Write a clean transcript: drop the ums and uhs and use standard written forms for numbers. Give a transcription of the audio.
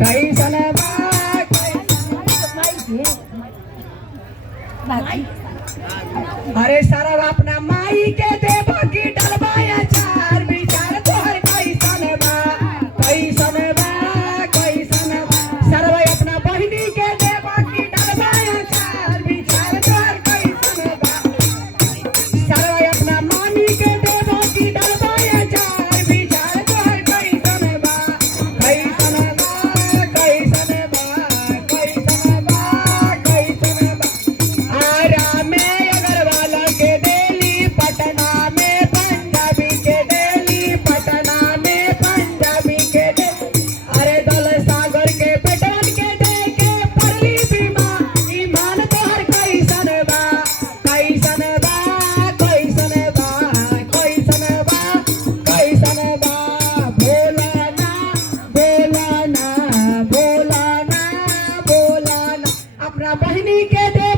कैसन बा अरे सरवा अपना माई के देव की डलवाया चार विचार तोहर कैसन बा कैसन बा कैसन बा सरवा अपना बहिनी के देव की डलवाया चार विचार तोहर कैसन बा सरवा अपना मामी के देव की डलवाया चार विचार तोहर कैसन बा कैसन बा कैसन बा कैसन बा कैसन बा आरा में अगरवाला के डेली पटना में पंजाबी के डेली पटना में पंजाबी के डेली अरे दल सागर के पेटवन के देखे पड़ली बीमा ईमान तोहर कैसन बा कैसन बा कैसन बा कैसन बा कैसन बा बोला ना बोला ना बोला ना बोला ना अपना बहिनी के दे